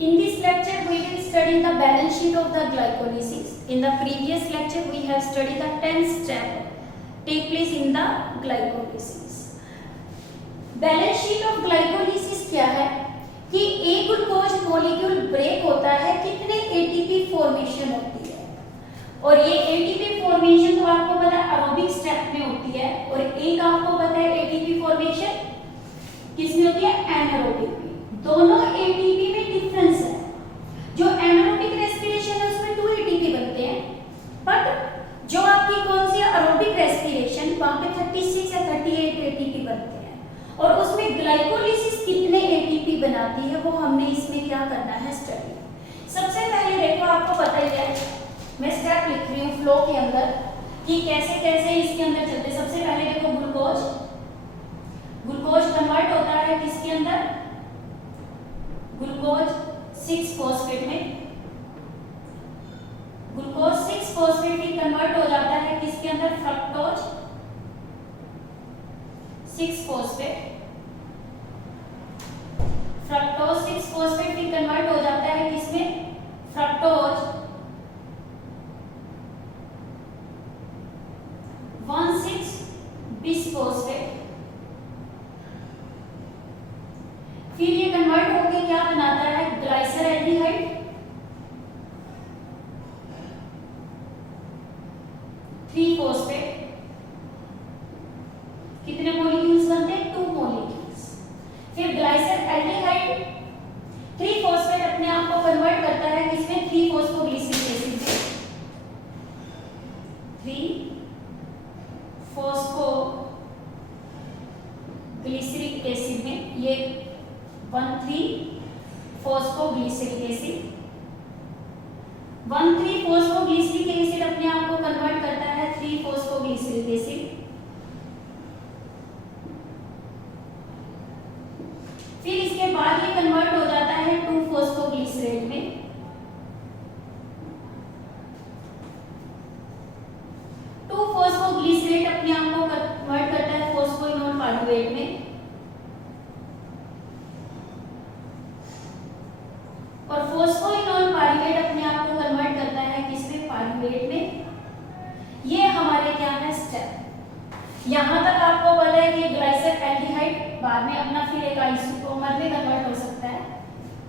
In this lecture, we will study the balance sheet of the glycolysis. In the previous lecture, we have studied the 10th step take place in the glycolysis. Balance sheet of glycolysis क्या है कि एक glucose molecule break होता है, कितने ATP formation होती है, और ये एटीपी फॉर्मेशन तो आपको पता है एरोबिक स्टेप में होती है, और एक आपको पता है एटीपी फॉर्मेशन किसमें होती है, एनारोबिक में। दोनों एटीपी में डिफरेंस है। जो एनारोबिक रेस्पिरेशन है उसमें 2 एटीपी बनते हैं, बट जो आपकी कौन सी एरोबिक रेस्पिरेशन वहां पे 36 या 38 एटीपी बनते हैं, और उसमें ग्लाइकोलिसिस कितने एटीपी बनाती है वो हमने इसमें क्या करना है, स्टडी। सबसे पहले देखो, आपको पता ही है, मैं स्टेप लिख रही हूँ फ्लो के अंदर कि कैसे कैसे इसके अंदर चलते। सबसे पहले देखो, ग्लूकोज कन्वर्ट होता है किसके अंदर, ग्लूकोज 6 फॉस्फेट में। ग्लूकोज 6 फॉस्फेट भी कन्वर्ट हो जाता है किसके अंदर, फ्रक्टोज 6 फॉस्फेट। फ्रक्टोज 6 फॉस्फेट भी कन्वर्ट हो जाता है किसमें, फ्रक्टोज 1,6 बिसफॉस्फेट। फिर ये कन्वर्ट होकर क्या बनाता है, ग्लाइसरएल्डिहाइड 3 फॉस्फेट। कितने मॉलिक्यूल्स बनते हैं, 2 मॉलिक्यूल्स। फिर ग्लाइसरएल्डिहाइड 3 फॉस्फेट अपने आप को कन्वर्ट करता है किसमें, 3 फॉस्फोग्लिसरिक एसिड में। 3 फॉस्फोग्लिसरिक एसिड में, ये 1,3 फॉस्फोग्लिसरिक एसिड। 1,3 फॉस्फोग्लिसरिक एसिड अपने आप को कन्वर्ट करता है 3 फॉस्फोग्लिसरिक एसिड। फिर इसके बाद ये कन्वर्ट हो जाता है 2 फॉस्फोग्लिसरेट में। 2 फॉस्फोग्लिसरेट अपने आप को कन्वर्ट करता है फॉस्फोइनोल पाइरुवेट में, और फॉस्फोइनोल पाइरुवेट अपने आप को कन्वर्ट करता है किसमें, पाइरुवेट में। ये हमारे क्या है, स्टेप। यहां तक आपको पता है कि ग्लाइसरएल्डिहाइड बाद में अपना फिर एक आइसोमर में कन्वर्ट हो सकता है,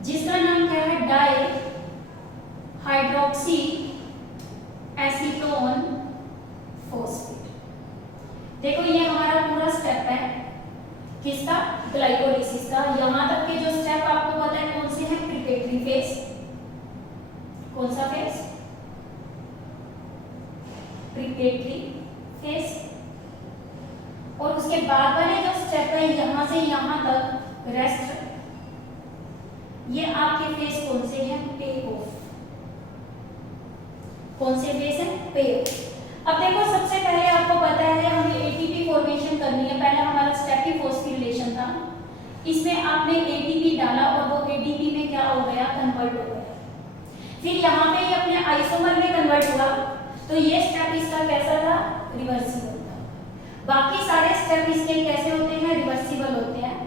जिसका नाम क्या है, डाई हाइड्रोक्सी एसीटोन फॉस्फेट। देखो, ये हमारा पूरा स्टेप है किसका, ग्लाइकोलिसिस का। यहां तक के जो स्टेप आपको पता है कौन से हैं, प्रिपेरेटरी फेज। कौन सा फेज, प्रिपेरेटरी फेज। और उसके बाद वाले जो स्टेप है यहां से यहां तक रेस्ट, ये आपके फेज कौन से हैं, पे ऑफ। कौन से फेज हैं, पे ऑफ। अब देखो, सबसे पहले आपको पता है हमें एटीपी फॉर्मेशन करनी है। पहला हमारा स्टेप ही फॉस्फोरिलेशन था, इसमें आपने एटीपी डाला और वो एटीपी में क्या हो गया, कन्वर्ट हो गया। फिर यहाँ पे ये अपने आइसोमर में कन्वर्ट हुआ, तो ये स्टेप इसका कैसा था, रिवर्सिबल था। बाकी सारे स्टेप इसके कैसे होते हैं, रिवर्सिबल होते हैं।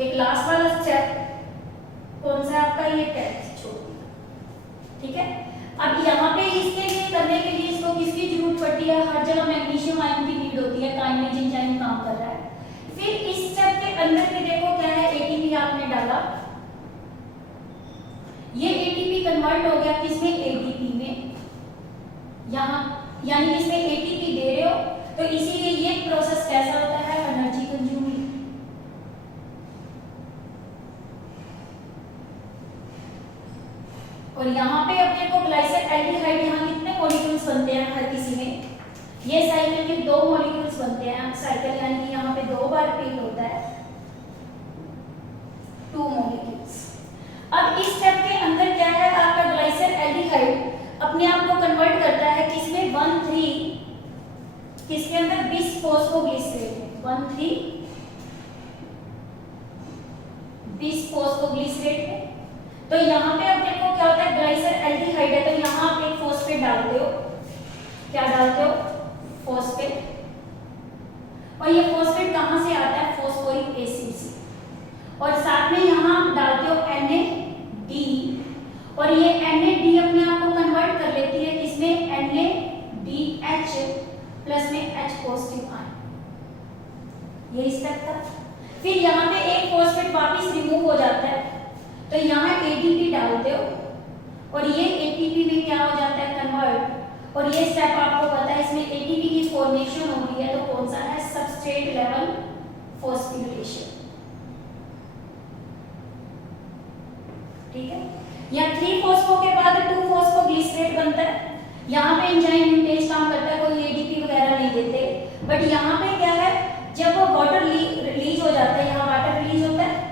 एक लास्ट वाला स्टेप कौन सा आपका, ये टेस्ट छोड़ दिया, ठीक है। अब यहाँ पे इसके लिए करने के लिए इसको किसकी जरूरत पड़ती है, हर जगह मैग्नीशियम आयन की नीड होती है, काइनेज एंजाइम काम कर रहा है। फिर इस स्टेप के अंदर में देखो क्या है, एटीपी आपने डाला, ये एटीपी कन्वर्ट हो गया किसमें, एटीपी में। यहाँ यानी इसमें एटीपी दे रहे हो, तो इसीलिए ये प्रोसेस कैसा होता है, एनर्जी कंज्यूमिंग। और यहाँ पे अपने को ग्लाइसरएल्डिहाइड, यहाँ कितने मॉलिक्यूल्स बनते हैं हर किसी में, ये साइकिल में 2 मॉलिक्यूल्स बनते हैं। साइकिल यानी कि यहाँ पे 2 बार रिपीट होता है, 2 मॉलिक्यूल्स। अब इस स्टेप के अंदर क्या है, आपका ग्लाइसरएल्डिहाइड अपने आप को कन्वर्ट करता है किसमें, 1,3 किसके अंदर, बिसफॉस्फोग्लिसरेट। 1,3 बिसफॉस्फोग्लिसरेट में। तो यहाँ पे अब देखो क्या होता है, ग्लाइसरएल्डिहाइड है, तो यहाँ आप एक फॉस्फेट डालते हो, क्या डालते हो, फॉस्फेट। और ये फॉस्फेट कहाँ से आता है, फॉस्फोरिक एसिड से। और साथ में यहाँ डालते हो फिर यहाँ पे एक फॉस्फेट वापस रिमूव हो जाता है, तो यहाँ एटीपी डालते हो और ये एटीपी में क्या हो जाता है, कन्वर्ट। और ये स्टेप आपको पता है, इसमें एटीपी की फॉर्मेशन हो रही है, तो कौन सा है, सबस्ट्रेट लेवल फॉस्फोरिलेशन। ठीक है, या 3-फॉस्फो के बाद 2-फॉस्फोग्लिसरेट बनता है। यहाँ पे एंजाइम लिंकेज काम करता है, कोई एडीपी वगैरह नहीं देते, बट यहाँ पे क्या है, जब वो वाटर रिलीज हो जाता है, यहाँ वाटर रिलीज होता है,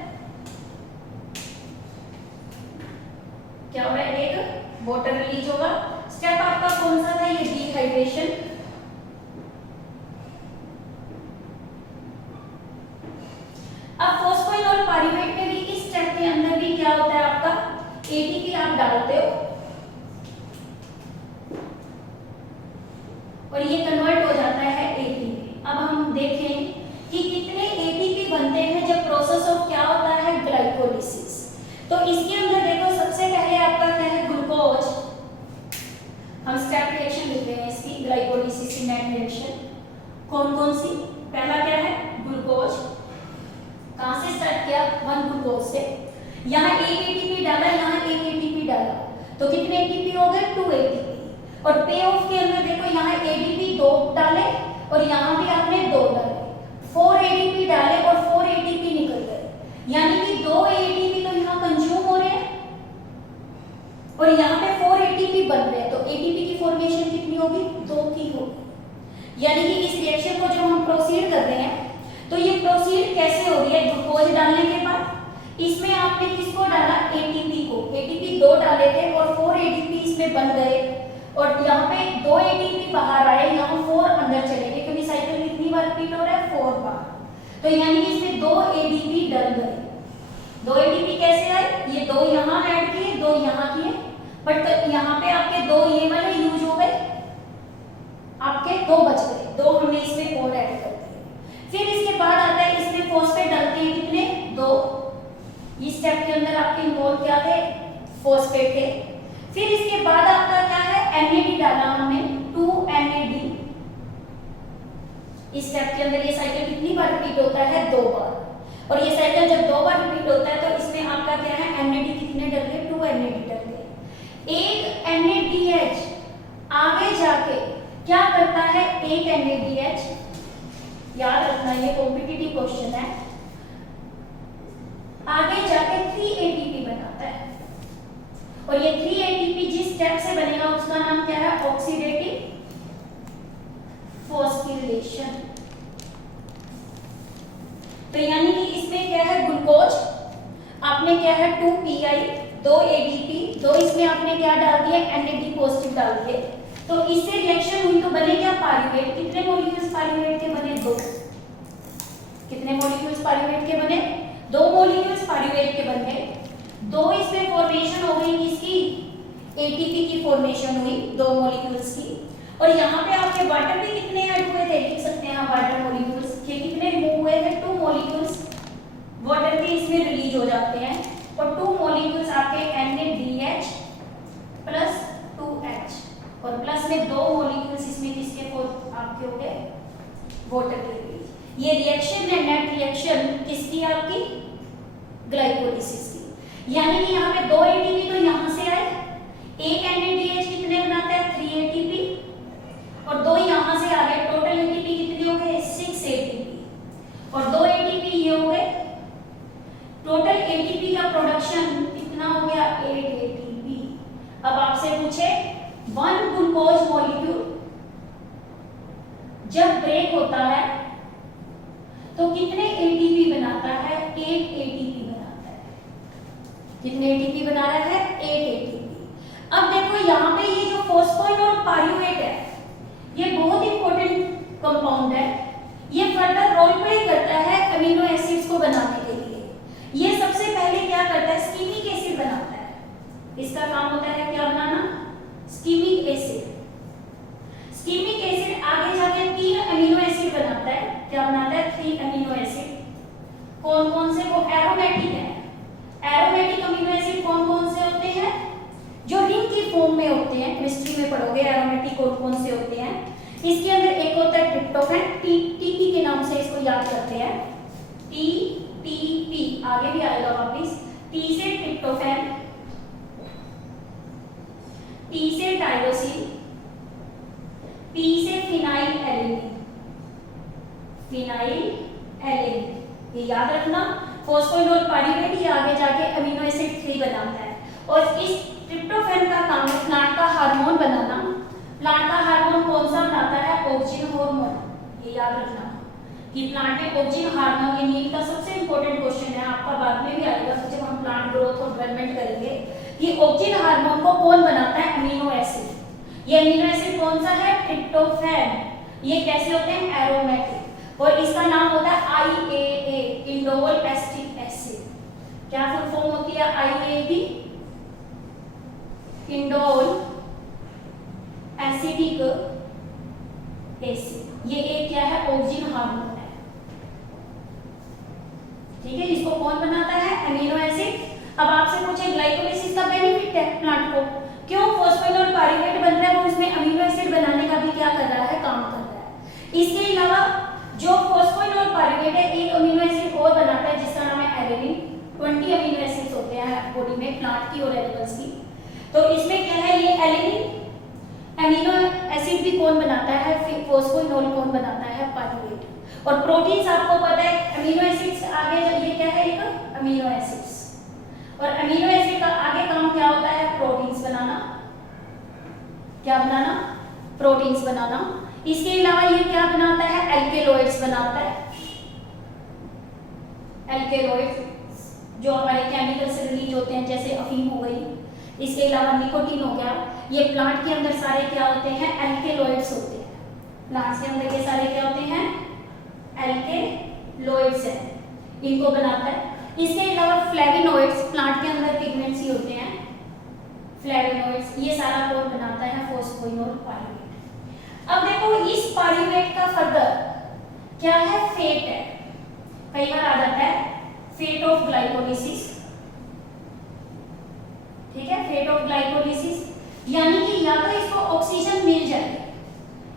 क्या हो रहा है, एक वाटर रिलीज होगा। स्टेप आपका कौन सा था, ये डिहाइड्रेशन। अब फॉस्फोइनोल पाइरूवेट में भी इस स्टेप के अंदर भी क्या होता है, आपका एटीपी आप डालते हो और ये कन्वर्ट हो जाता है एटीपी। अब हम देखें कि कितने एटीपी बनते हैं जब प्रोसेस ऑफ क्या होता है, ग्लाइकोलिसिस। तो इसके अंदर देखो, सबसे पहले आपका क्या है, ग्लूकोज। हम स्टेप रिएक्शन लिख रहे हैं इसकी, ग्लाइकोलिसिस की नेट रिएक्शन कौन कौन सी। पहला क्या है, ग्लूकोज। कहां से स्टार्ट किया, 1 ग्लूकोज से। यहाँ एक एटीपी डाला, यहाँ एक एटीपी डाला, तो कितने एटीपी हो गए, 2 एटीपी। और पे ऑफ के अंदर देखो, यहाँ एटीपी 2 डाले और यहाँ भी आपने 2 डाले, 4 एटीपी डाले और 4 एटीपी निकल गए, यानी कि 2 एटीपी तो यहाँ कंज्यूम हो रहे हैं और यहाँ पे 4 एटीपी बन रहे हैं, तो एटीपी की फॉर्मेशन कितनी होगी, 2 की होगी। यानी कि इस रिएक्शन को जब हम प्रोसीड कर रहे हैं, तो ये प्रोसीड कैसे हो रही है, ग्लूकोज डालने के बाद इसमें आपने किसको डाला, एटीपी को। एटीपी 2 डाले थे और 4 एटीपी इसमें बन गए, और यहाँ पे 2 एटीपी बाहर आए, यहाँ 4 अंदर चले गए, क्योंकि साइकिल कितनी बार रिपीट हो रहा है, 4 बार। तो यानी कि इसमें 2 एटीपी डल गए। 2 एटीपी कैसे आए, ये 2 यहाँ ऐड किए, 2 यहाँ किए, बट यहाँ पे आपके 2 ये वाले यूज हो गए, आपके 2 बच गए, 2 हमने इसमें और ऐड कर दिए। फिर इसके बाद आता है, इसमें फॉस्फेट डालते हैं, कितने, 2। इस स्टेप के अंदर आपके इन्वॉल्व क्या थे, फॉस्फेट थे। फिर इसके बाद आपका क्या है, NAD डाला हमने, 2 NAD। इस स्टेप के अंदर ये साइकिल कितनी बार रिपीट होता है, 2 बार। और ये साइकिल जब 2 बार रिपीट होता है, तो इसमें आपका क्या है, NAD कितने डल गए, 2 NAD डल गए। एक NADH आगे जाके क्या करता है, एक NADH, याद रखना ये कॉम्पिटिटिव क्वेश्चन है, आगे जाके 3 ATP बनाता है। और ये 3 ATP जिस स्टेप से बनेगा उसका नाम क्या है, ऑक्सीडेटिव फॉस्फोरिलेशन। तो यानी कि इसमें क्या है, ग्लूकोज आपने क्या है, 2 PI, 2 ADP, 2 इसमें आपने क्या डाल दिया, NAD पॉजिटिव डाल दिए, तो इससे रिएक्शन हुई, तो बने क्या, पाइरूवेट। कितने मॉलिक्यूल्स पाइरूवेट के बने, 2। कितने मॉलिक्यूल्स पाइरूवेट के बने, 2 मॉलिक्यूल्स पाइरूवेट के बन गए। 2 इसमें फॉर्मेशन हो गई किसकी, एटीपी की फॉर्मेशन हुई 2 मॉलिक्यूल्स की। और यहाँ पे आपके वाटर भी कितने ऐड हुए थे, लिख सकते हैं वाटर मॉलिक्यूल्स, ये कितने रिमूव हुए थे, 2 मॉलिक्यूल्स वाटर के इसमें रिलीज हो जाते हैं, और 2 मॉलिक्यूल्स आपके NADH प्लस 2H, और प्लस में 2 मॉलिक्यूल्स इसमें किसके आपके हो गए, वाटर के रिलीज। ये रिएक्शन है, नेट रिएक्शन किसकी, आपकी ग्लाइकोलिसिस की। यानी कि यहाँ पे 2 एटीपी तो यहाँ से आए, एक NADH कितने बनाता है, 3 एटीपी, और 2 यहाँ से आ गए, टोटल एटीपी कितने हो गए, 6 एटीपी, और 2 एटीपी ये हो गए। टोटल एटीपी का प्रोडक्शन कितना हो गया, 8 एटीपी। अब आपसे पूछे 1 ग्लूकोज मॉलिक्यूल जब ब्रेक होता है तो कितने एटीपी बनाता है, 8 एटीपी बनाता है। कितने एटीपी बना रहा है, 8 एटीपी। अब देखो यहाँ पे ये जो फॉस्फोइनोल पाइरूवेट है, ये बहुत इंपॉर्टेंट कंपाउंड है, ये फर्दर रोल प्ले करता है अमीनो एसिड्स को बनाने के लिए। ये सबसे पहले क्या करता है, स्कीमिक एसिड बनाता है। इसका काम होता है क्या बनाना, स्कीमिक एसिड। स्कीमिक एसिड आगे जाके 3 अमीनो एसिड बनाता है, क्या बनाता है, 3 अमीनो एसिड। कौन कौन से, वो एरोमेटिक है। एरोमेटिक अमीनो एसिड कौन कौन से होते हैं, जो रिंग की फॉर्म में होते हैं, केमिस्ट्री में पढ़ोगे एरोमेटिक कौन कौन से होते हैं। इसके अंदर एक होता है ट्रिप्टोफैन, टीपी के नाम से इसको याद करते हैं, टी आगे भी आएगा वापिस। टी से ट्रिप्टोफैन, टी से टायरोसिन, पी से फिनाइल एलेनिन, फिनाइल एलेनिन, ये याद रखना। फॉस्फोइनोल पाइरूवेट ये आगे जाके अमीनो एसिड 3 बनाता है। और इस ट्रिप्टोफैन का काम है प्लांट का हार्मोन बनाना। प्लांट का हार्मोन कौन सा बनाता है? Auxin hormone. ये याद रखना कि प्लांट में ऑक्सिन हार्मोन, ये नीट का सबसे इंपॉर्टेंट क्वेश्चन है, आपका बाद में भी आएगा जब हम प्लांट ग्रोथ और डेवलपमेंट करेंगे कि ऑक्सिन हार्मोन को कौन बनाता है? Amino acid. ये अमीनो एसिड कौन सा है? ट्रिप्टोफैन। ये कैसे होते हैं? एरोमेटिक। और इसका नाम होता है IAA, इंडोल एसिटिक एसिड। क्या फुल फॉर्म होती है IAA की? Indole acetic acid. ये एक क्या है? ऑक्सिन हार्मोन है। ठीक है, इसको कौन बनाता है? Amino acid. अब आपसे पूछे ग्लाइकोलाइसिस का बेनिफिट है प्लांट को, क्यों? फॉस्फोइनोल पाइरूवेट बन रहा है, वो इसमें अमीनो एसिड बनाने का भी क्या कर रहा है? काम कर रहा है। इसके अलावा जो फॉस्फोइनोल पाइरूवेट है, एक अमीनो एसिड और बनाता है जिसका नाम है एलेनिन। 20 अमीनो एसिड्स होते हैं बॉडी में प्लांट की और एनिमल्स की। तो इसमें क्या है? ये एलेनिन अमीनो एसिड भी कौन बनाता है? फिर फॉस्फोइनोल कौन बनाता है? पाइरूवेट। और प्रोटीन्स आपको पता है अमीनो एसिड्स आगे ये क्या है? एक अमीनो एसिड्स। और अमीनो एसिड का आगे काम क्या होता है? प्रोटीन्स बनाना। क्या बनाना? प्रोटीन्स बनाना। इसके अलावा ये क्या बनाता है? एल्केलॉइड्स बनाता है। एल्केलॉइड्स जो हमारे केमिकल से रिलीज होते हैं, जैसे अफीम हो गई, इसके अलावा निकोटीन हो गया। ये प्लांट के अंदर सारे क्या होते हैं? एल्केलॉइड्स होते हैं। प्लांट्स के अंदर ये सारे क्या होते हैं? एल्केलॉइड्स हैं, इनको बनाता है। इसके अलावा फ्लेवोनॉइड्स, प्लांट के अंदर पिगमेंट्स ही होते हैं, फ्लेवोनॉइड्स, ये सारा कौन बनाता है? Phosphoenol pyruvate. अब देखो इस पाइरूवेट का फर्दर क्या है? फेट है। कई बार आ जाता है फेट ऑफ ग्लाइकोलिसिस। ठीक है, फेट ऑफ ग्लाइकोलिसिस यानी कि या तो इसको ऑक्सीजन मिल जाए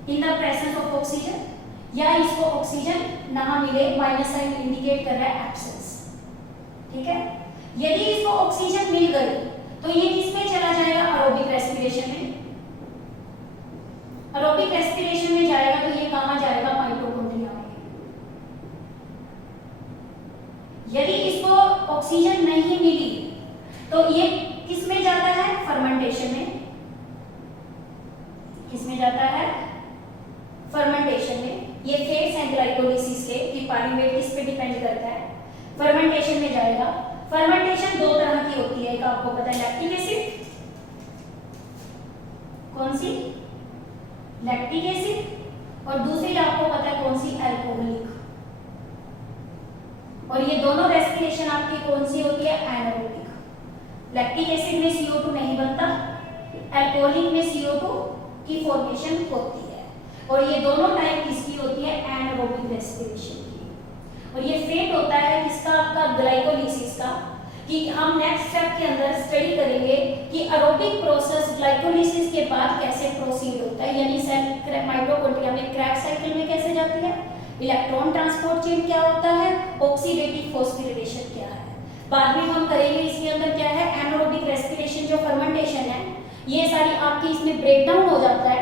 in the presence of oxygen, या इसको ऑक्सीजन ना मिले, माइनस साइन इंडिकेट कर रहा है एब्सेंस। ठीक है, यदि इसको ऑक्सीजन मिल गई तो ये किसमें चला जाएगा? एरोबिक रेस्पिरेशन में। एरोबिक रेस्पिरेशन में जाएगा तो ये कहां जाएगा? माइटोकॉन्ड्रिया में। यदि इसको ऑक्सीजन नहीं मिली तो ये किसमें जाता है? फर्मेंटेशन में। किसमें जाता है? फर्मेंटेशन में। ये फेट्स हैं ग्लाइकोलिसिस के कि पाइरूवेट किस पे डिपेंड करता है? फर्मेंटेशन में जाएगा। फर्मेंटेशन दो तरह की होती है, एक आपको पता है लैक्टिक एसिड, कौन सी? लैक्टिक एसिड, और दूसरी आपको पता है कौन सी? अल्कोहलिक। और ये दोनों रेस्पिरेशन आपकी कौन सी होती है? एनारोबिक। लैक्टिक एसिड में CO2 नहीं बनता, अल्कोहलिक में CO2 की फॉर्मेशन होती है। और ये दोनों टाइप किसकी होती है? एनारोबिक रेस्पिरेशन की। और ये फेट होता है किसका? आपका ग्लाइकोलिसिस का। कि हम नेक्स्ट स्टेप के अंदर स्टडी करेंगे कि एरोबिक प्रोसेस ग्लाइकोलिसिस के बाद कैसे प्रोसीड होता है, यानी सेल माइटोकॉन्ड्रिया में क्रैक साइकिल में कैसे जाती है, इलेक्ट्रॉन ट्रांसपोर्ट चेन क्या होता है, ऑक्सीडेटिव फॉस्फोरिलेशन क्या है। बाद में हम करेंगे इसके अंदर क्या है? एनारोबिक रेस्पिरेशन जो फर्मेंटेशन है, ये सारी आपकी इसमें ब्रेकडाउन हो जाता है।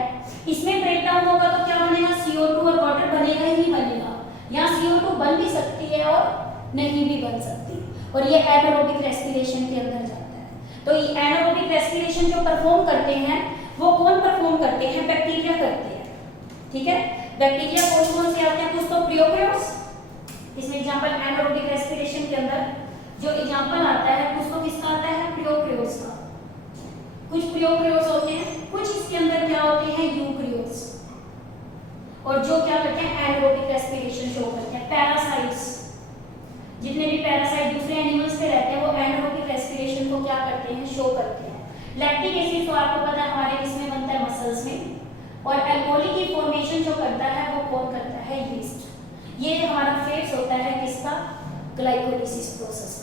इसमें ब्रेकडाउन होगा तो क्या बनेगा? CO2 और वाटर बनेगा ही बनेगा। यहाँ CO2 बन भी सकती है और नहीं भी बन सकती, और ये एनारोबिक रेस्पिरेशन के अंदर जाता है। तो ये एनारोबिक रेस्पिरेशन जो परफॉर्म करते हैं वो कौन परफॉर्म करते हैं? बैक्टीरिया करते हैं। ठीक है, बैक्टीरिया कौन कौन से आते हैं? कुछ तो प्रोकैरियोट्स, इसमें एग्जांपल एनारोबिक रेस्पिरेशन के अंदर जो एग्जांपल आता है कुछ तो किसका आता है? प्रोकैरियोट्स का। कुछ प्रोकैरियोट्स होते हैं, कुछ इसके अंदर क्या होते हैं? यूकैरियोट्स, और जो क्या करते हैं? एनारोबिक रेस्पिरेशन शो करते हैं। पैरासाइट्स, जितने भी पैरासाइट दूसरे एनिमल्स पे रहते हैं वो एनारोबिक रेस्पिरेशन को क्या करते हैं? शो करते हैं। लैक्टिक एसिड तो आपको पता है हमारे किसमें बनता है? मसल्स में। और अल्कोहल की फॉर्मेशन जो करता है वो कौन करता है? यीस्ट। ये हमारा फेट्स होता है किसका? Glycolysis process.